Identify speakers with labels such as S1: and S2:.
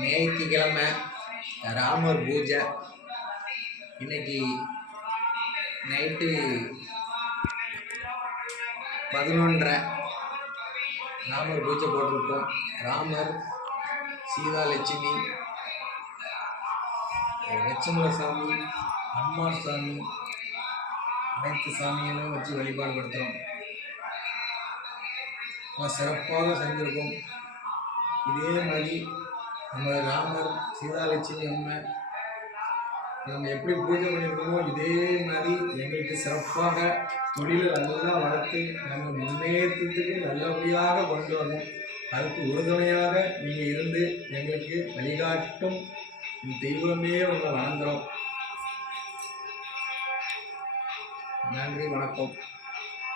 S1: ஞாயிற்றுக்கிழமை ராமர் பூஜை. இன்னைக்கு நைட்டு பதினொன்றரை ராமர் பூஜை போட்டிருக்கோம். ராமர் சீதா லட்சுமி லட்சுமண சாமி ஹனுமான் சாமி அனைத்து சாமிகளும் வச்சு வழிபாடு படுத்துகிறோம் சிறப்பாக செஞ்சுருக்கோம். இதே மாதிரி நம்ம ராமர் சீதாலட்சுமி அம்மை நம்ம எப்படி பூஜை பண்ணியிருக்கோமோ இதே மாதிரி எங்களுக்கு சிறப்பாக தொழிலை நல்லா வளர்த்து நம்ம முன்னேற்றத்துக்கு நல்லபடியாக கொண்டு வரணும். அதுக்கு உறுதுணையாக நீங்கள் இருந்து எங்களுக்கு வழிகாட்டும் தெய்வமே உங்களை வணங்குகிறோம் நன்றி வணக்கம்.